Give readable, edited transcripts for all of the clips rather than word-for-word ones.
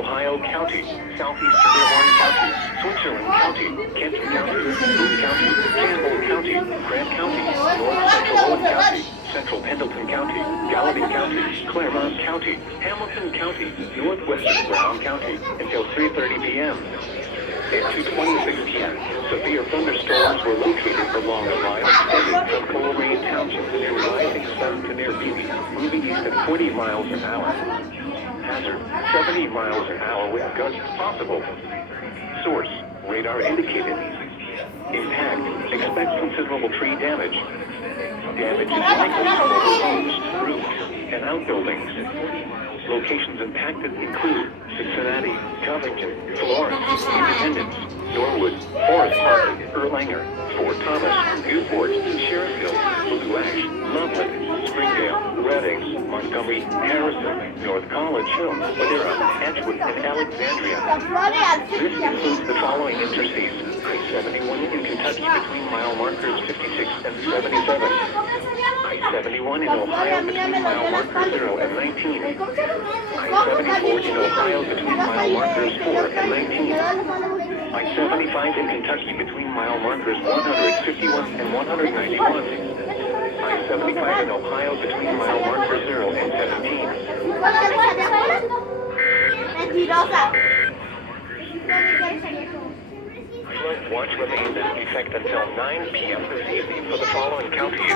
Ohio County, southeastern Dearborn County, Switzerland County, Kenton County, Boone County, Campbell County, Grant County, North Central Owen County, Central Pendleton County, Gallatin County, Claremont County, Hamilton County, northwestern Brown County, until 3:30 p.m. At 2:26 p.m., severe thunderstorms were located along a line extending from Coleraine Township near Rising Sun to near Beebe, moving east at 40 miles an hour. Hazard, 70 miles an hour with gusts possible. Source, radar indicated. Impact, expect considerable tree damage. Damage is likely to homes, roofs, and outbuildings. Locations impacted include Cincinnati, Covington, Florence, Independence, Norwood, Forest Park, Erlanger, Fort Thomas, Newport, Sheriffville, Blue Ash, Loveland, Springdale, Redding, Montgomery, Harrison, North College Hill, Madera, Edgewood, and Alexandria. This includes the following interstates: I-71 in Kentucky between mile markers 56 and 77. I-71 in Ohio between mile markers 0 and 19. I-74 in Ohio between mile markers 4 and 19. I-75 in Kentucky between mile markers 151 and 191. I-75 in Ohio between mile markers 0 and 17. Flood watch remains in effect until 9 p.m. this evening for the following counties.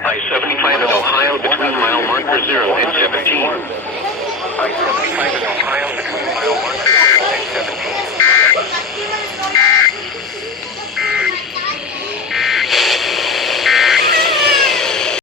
I-75 in Ohio between mile markers 0 and 17. I-75 in Ohio